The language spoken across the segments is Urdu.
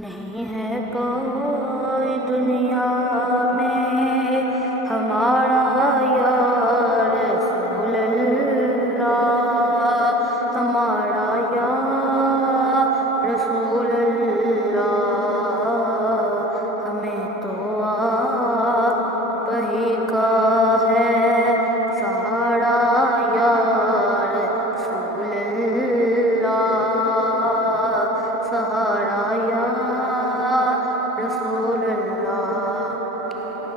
نہیں ہے کوئی دنیا میں ہمارا یا رسول اللہ، ہمارا یا رسول اللہ، ہمیں تو آپ ہی کا ہے سہارا یا رسول اللہ، سہارا یا رسول اللہ۔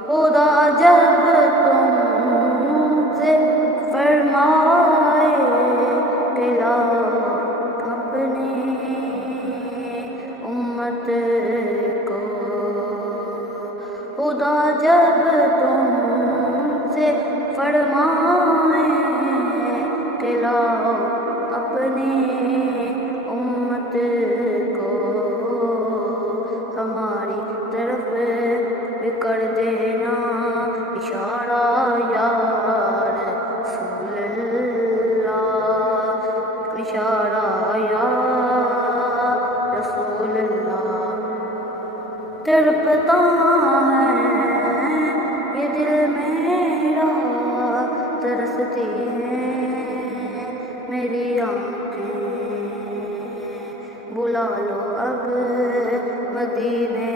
خدا جب تم سے فرمائے کہ لاؤ اپنی امت کو، خدا جب تم سے فرمائے کہ لاؤ اپنی امت کو، ہماری طرف کر دینا اشارہ یا رسول اللہ، اشارہ یا رسول اللہ۔ تڑپتا ہے یہ دل میرا، ترستی ہیں میری آنکھیں، بلا لو اب مدینے